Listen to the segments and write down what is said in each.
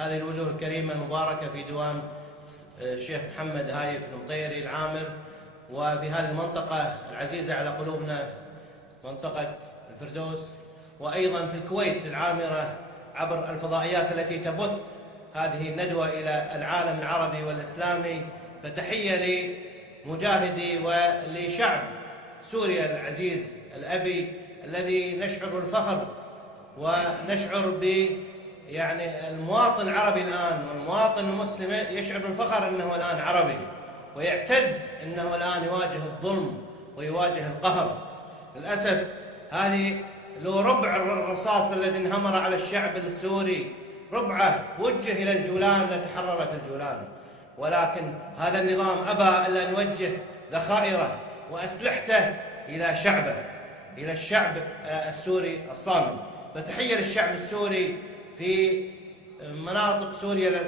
هذه الوجوه الكريمة المباركة في ديوان الشيخ محمد هايف المطيري العامر، وفي هذه المنطقة العزيزة على قلوبنا منطقة الفردوس، وأيضا في الكويت العامرة عبر الفضائيات التي تبث هذه الندوة إلى العالم العربي والإسلامي. فتحية لمجاهدي ولشعب سوريا العزيز الأبي الذي نشعر بالفخر ونشعر يعني المواطن العربي الآن والمواطن المسلم يشعر بالفخر أنه الآن عربي، ويعتز أنه الآن يواجه الظلم ويواجه القهر. للأسف هذه لو ربع الرصاص الذي انهمر على الشعب السوري ربعه وجه إلى الجولان لتحررت الجولان، ولكن هذا النظام أبى ألا أن يوجه ذخائره وأسلحته إلى شعبه، إلى الشعب السوري الصامد. فتحية للشعب السوري في مناطق سوريا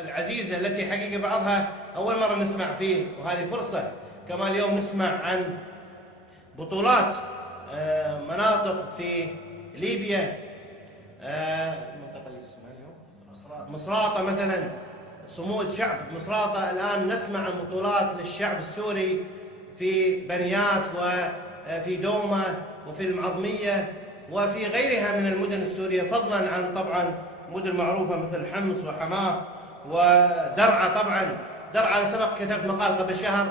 العزيزة التي حقيقة بعضها أول مرة نسمع فيه، وهذه فرصة. كما اليوم نسمع عن بطولات مناطق في ليبيا، منطقة اللي اسمها اليوم مصراطة مثلا، صمود شعب مصراطة. الآن نسمع عن بطولات للشعب السوري في بنياس وفي دومة وفي المعظمية وفي غيرها من المدن السورية، فضلا عن طبعا مدن معروفة مثل حمص وحماه ودرعا. طبعا درعا أنا سبق كتبت مقال قبل شهر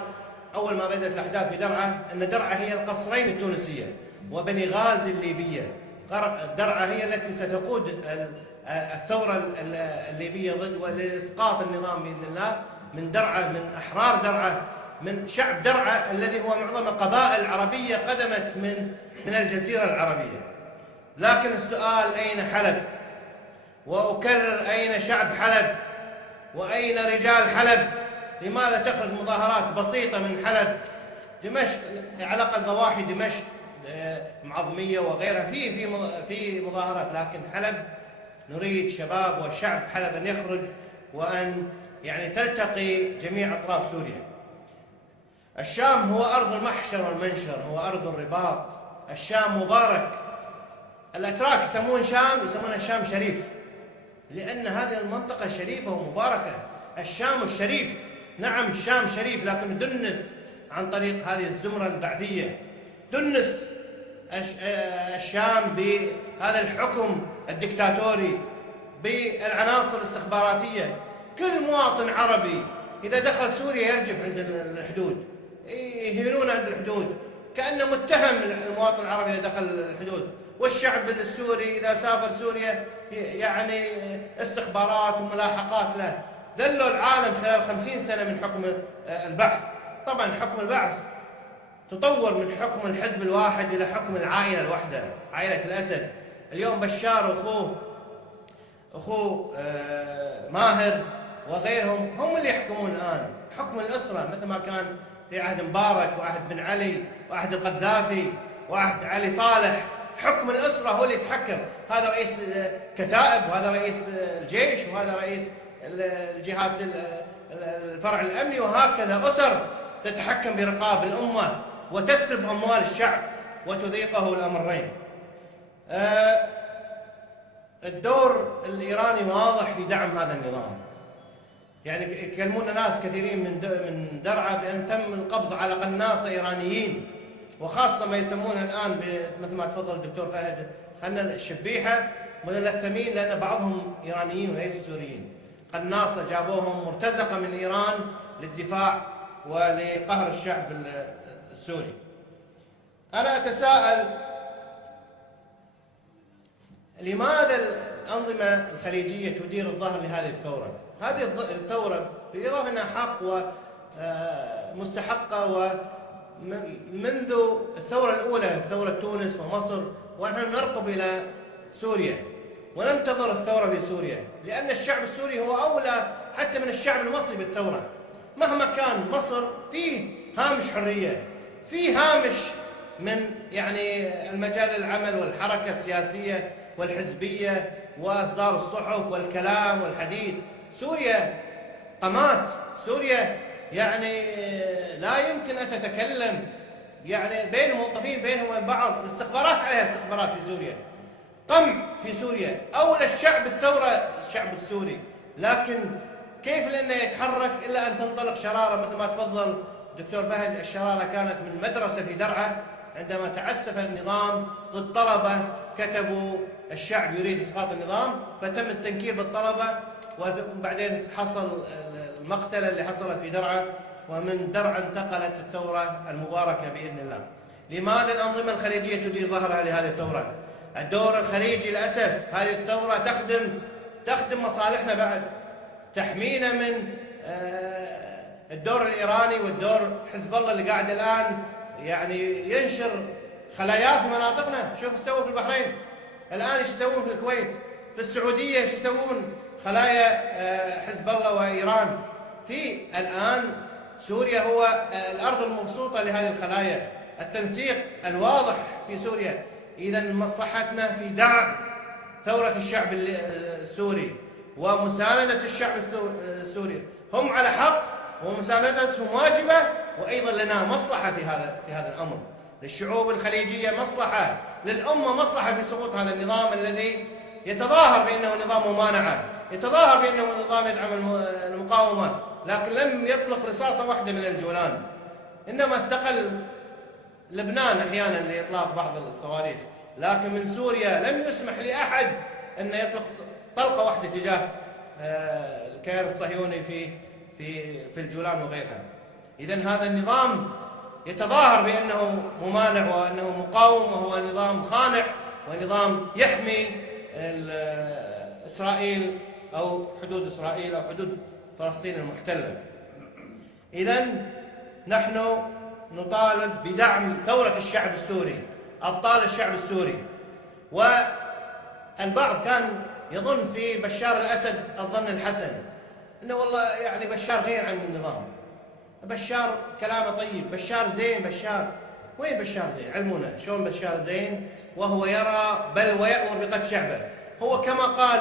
أول ما بدأت الأحداث في درعا أن درعا هي القصرين التونسية وبني غازي الليبية. درعا هي التي ستقود الثورة الليبية ضد ولإسقاط النظام بإذن الله من درعا، من أحرار درعا، من شعب درعا الذي هو معظم قبائل عربية قدمت من الجزيرة العربية. لكن السؤال أين حلب؟ وأكرر أين شعب حلب؟ وأين رجال حلب؟ لماذا تخرج مظاهرات بسيطة من حلب؟ دمشق على الأقل ضواحي دمشق معظمية وغيرها في مظاهرات، لكن حلب نريد شباب وشعب حلب أن يخرج وأن يعني تلتقي جميع أطراف سوريا. الشام هو أرض المحشر والمنشر، هو أرض الرباط. الشام مبارك. الأتراك يسمونها الشام شريف، لأن هذه المنطقة شريفة ومباركة. الشام الشريف، نعم الشام شريف، لكن دنس عن طريق هذه الزمرة البعثية، دنس الشام بهذا الحكم الدكتاتوري بالعناصر الاستخباراتية. كل مواطن عربي إذا دخل سوريا يرجف عند الحدود، يهينونه عند الحدود كأنه متهم المواطن العربي إذا دخل الحدود. والشعب السوري إذا سافر سوريا يعني استخبارات وملاحقات له. ذلوا العالم خلال 50 سنة من حكم البعث. طبعا حكم البعث تطور من حكم الحزب الواحد إلى حكم العائلة الواحدة، عائلة الأسد. اليوم بشار أخوه ماهر وغيرهم هم اللي يحكمون الآن. حكم الأسرة مثل ما كان في عهد مبارك وعهد بن علي وعهد القذافي وعهد علي صالح. حكم الأسرة هو اللي يتحكم. هذا رئيس كتائب وهذا رئيس الجيش وهذا رئيس الجهات الفرع الأمني، وهكذا أسر تتحكم برقاب الأمة وتسلب أموال الشعب وتذيقه الأمرين. الدور الإيراني واضح في دعم هذا النظام. يعني يكلمون ناس كثيرين من درعا بأن تم القبض على قناصة إيرانيين، وخاصة ما يسمونه الآن مثل ما تفضل الدكتور فهد خلنا الشبيحة ملثمين، لأن بعضهم إيرانيين وليس سوريين. قناصة جابوهم مرتزقة من إيران للدفاع ولقهر الشعب السوري. أنا أتساءل لماذا الأنظمة الخليجية تدير الظهر لهذه الثورة؟ هذه الثورة بالإضافة أنها حق ومستحقة، ومنذ الثورة الأولى ثورة تونس ومصر ونحن نرقب إلى سوريا وننتظر الثورة في سوريا، لأن الشعب السوري هو أولى حتى من الشعب المصري بالثورة. مهما كان مصر فيه هامش حرية، فيه هامش من يعني المجال العمل والحركة السياسية والحزبية وإصدار الصحف والكلام والحديث. سوريا قمات، سوريا يعني لا يمكن أن تتكلم، يعني بين موظفين بينهم وبين بعض. الاستخبارات عليها استخبارات في سوريا. قمع في سوريا، أولى الشعب الثورة الشعب السوري، لكن كيف لأنه يتحرك إلا أن تنطلق شرارة مثل ما تفضل الدكتور فهد. الشرارة كانت من مدرسة في درعا عندما تعسف النظام ضد طلبة كتبوا الشعب يريد إسقاط النظام، فتم التنكيل بالطلبة، وبعدين حصل المقتلة اللي حصلت في درعا، ومن درعا انتقلت الثورة المباركة بإذن الله. لماذا الأنظمة الخليجية تدير ظهرها لهذه الثورة؟ الدور الخليجي للأسف هذه الثورة تخدم مصالحنا بعد، تحمينا من الدور الإيراني والدور حزب الله اللي قاعد الآن يعني ينشر خلاياه في مناطقنا. شوف ايش يسوون في البحرين الآن، ايش يسوون في الكويت، في السعودية ايش يسوون خلايا حزب الله وإيران. في الآن سوريا هو الأرض المبسوطة لهذه الخلايا، التنسيق الواضح في سوريا. إذا مصلحتنا في دعم ثورة الشعب السوري ومساندة الشعب السوري، هم على حق ومساندتهم واجبة، وأيضا لنا مصلحة في هذا الأمر، للشعوب الخليجية مصلحة، للأمة مصلحة في سقوط هذا النظام الذي يتظاهر بأنه نظام ممانعة، يتظاهر بأنه نظام يدعم المقاومة، لكن لم يطلق رصاصة واحدة من الجولان، إنما استقل لبنان أحيانا لإطلاق بعض الصواريخ، لكن من سوريا لم يسمح لأحد أن يطلق طلقة واحدة تجاه الكيان الصهيوني في الجولان وغيرها. إذن هذا النظام يتظاهر بأنه ممانع وأنه مقاوم، وهو نظام خانع ونظام يحمي إسرائيل أو حدود إسرائيل أو حدود فلسطين المحتلة. إذن نحن نطالب بدعم ثورة الشعب السوري، أبطال الشعب السوري. والبعض كان يظن في بشار الأسد الظن الحسن، إنه والله يعني بشار غير عن النظام، بشار كلامه طيب، بشار زين، بشار وين بشار زين؟ علمونا شلون بشار زين وهو يرى بل ويأمر بقتل شعبه. هو كما قال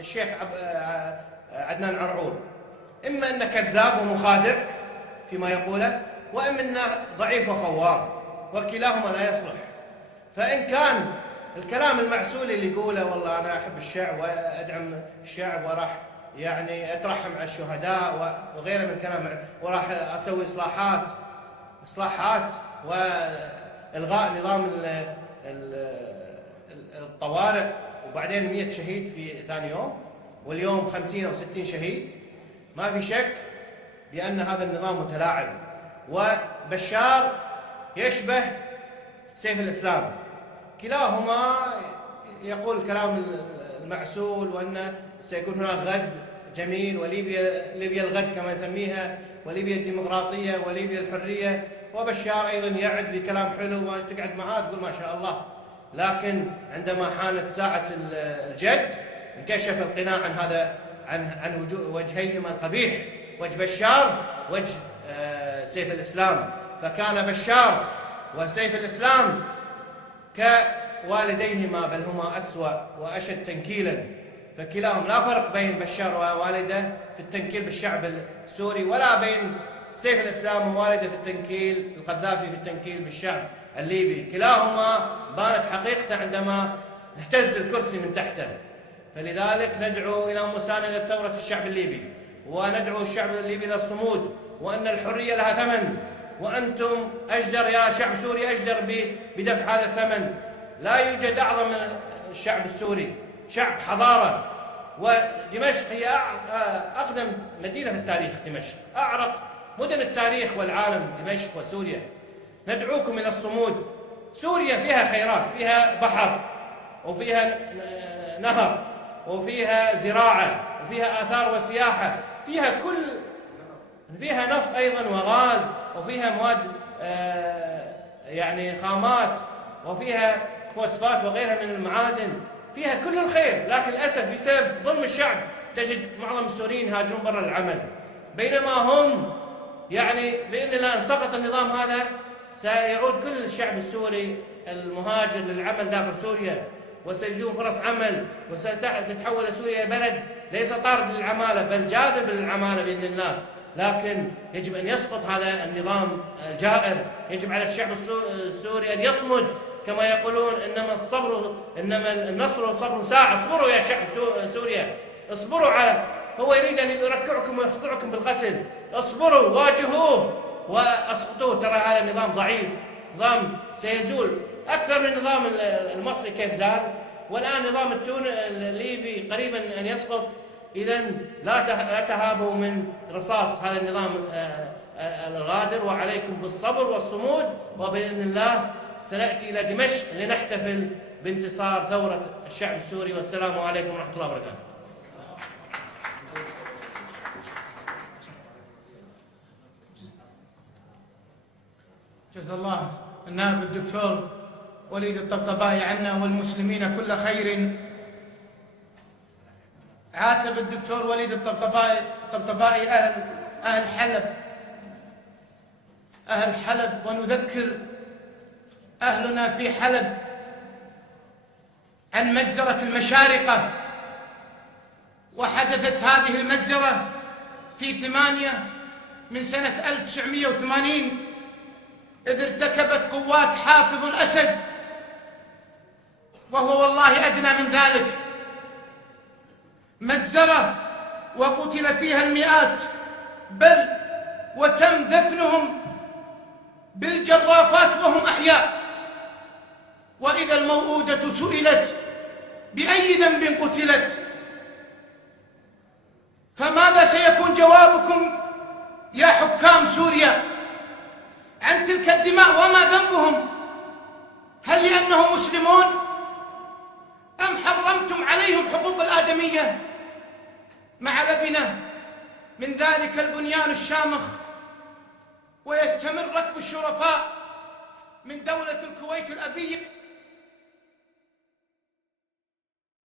الشيخ عدنان عرعور، إما أنه كذاب ومخادع فيما يقوله، وإما أنه ضعيف وخوار، وكلاهما لا يصلح. فإن كان الكلام المعسول اللي يقوله والله أنا أحب الشعب وأدعم الشعب وراح يعني أترحم على الشهداء وغيره من الكلام، وراح أسوي إصلاحات وإلغاء نظام الطوارئ، وبعدين 100 شهيد في ثاني يوم، واليوم 50 أو 60 شهيد، ما في شك بأن هذا النظام متلاعب. وبشار يشبه سيف الإسلام، كلاهما يقول الكلام المعسول وأن سيكون هناك غد جميل، وليبيا الغد كما يسميها، وليبيا الديمقراطية وليبيا الحرية. وبشار أيضا يعد بكلام حلو وتقعد معاه تقول ما شاء الله، لكن عندما حانت ساعة الجد انكشف القناع عن هذا عن وجهيهما القبيح، وجه بشار وجه سيف الإسلام. فكان بشار وسيف الإسلام كوالديهما، بل هما أسوأ وأشد تنكيلا، فكلاهم لا فرق بين بشار ووالده في التنكيل بالشعب السوري، ولا بين سيف الإسلام ووالده في التنكيل، القذافي في التنكيل بالشعب الليبي. كلاهما بانت حقيقته عندما اهتز الكرسي من تحته. فلذلك ندعو إلى مساندة ثورة الشعب الليبي، وندعو الشعب الليبي إلى الصمود، وأن الحرية لها ثمن، وأنتم أجدر يا شعب سوري أجدر بدفع هذا الثمن. لا يوجد أعظم من الشعب السوري، شعب حضارة. ودمشق هي أقدم مدينة في التاريخ، دمشق أعرق مدن التاريخ والعالم، دمشق وسوريا. ندعوكم إلى الصمود. سوريا فيها خيرات، فيها بحر وفيها نهر وفيها زراعة وفيها آثار وسياحة، فيها نفط أيضا وغاز، وفيها مواد يعني خامات، وفيها فوسفات وغيرها من المعادن، فيها كل الخير. لكن للأسف بسبب ظلم الشعب تجد معظم السوريين يهاجرون برا العمل، بينما هم يعني بإذن الله إن سقط النظام هذا سيعود كل الشعب السوري المهاجر للعمل داخل سوريا، وسيجون فرص عمل، وستتحول سوريا بلد ليس طارد للعمالة بل جاذب للعمالة بإذن الله. لكن يجب أن يسقط هذا النظام الجائر، يجب على الشعب السوري أن يصمد كما يقولون إنما النصر صبر ساعة. اصبروا يا شعب سوريا، اصبروا هو يريد أن يركعكم ويخضعكم بالقتل. اصبروا، واجهوه وأسقطوه. ترى هذا النظام ضعيف، نظام سيزول أكثر من النظام المصري كيف زال، والآن نظام الليبي قريبا أن يسقط. إذن لا تهابوا من رصاص هذا النظام الغادر، وعليكم بالصبر والصمود، وبإذن الله سنأتي إلى دمشق لنحتفل بانتصار ثورة الشعب السوري. والسلام عليكم ورحمة الله وبركاته. جزا الله النائب الدكتور وليد الطبطبائي عنا والمسلمين كل خير. عاتب الدكتور وليد الطبطبائي أهل حلب، ونذكر أهلنا في حلب عن مجزرة المشارقة. وحدثت هذه المجزرة في 8 من سنة 1980، إذ ارتكبت قوات حافظ الأسد، وهو والله أدنى من ذلك، مجزرة وقتل فيها المئات، بل وتم دفنهم بالجرافات وهم أحياء. وإذا الموءودة سئلت بأي ذنب قتلت، فماذا سيكون جوابكم يا حكام سوريا عن تلك الدماء؟ وما ذنبهم؟ هل لأنهم مسلمون؟ أم حرمتم عليهم حقوق الآدمية؟ مع لبنة من ذلك البنيان الشامخ، ويستمر ركب الشرفاء من دولة الكويت الأبية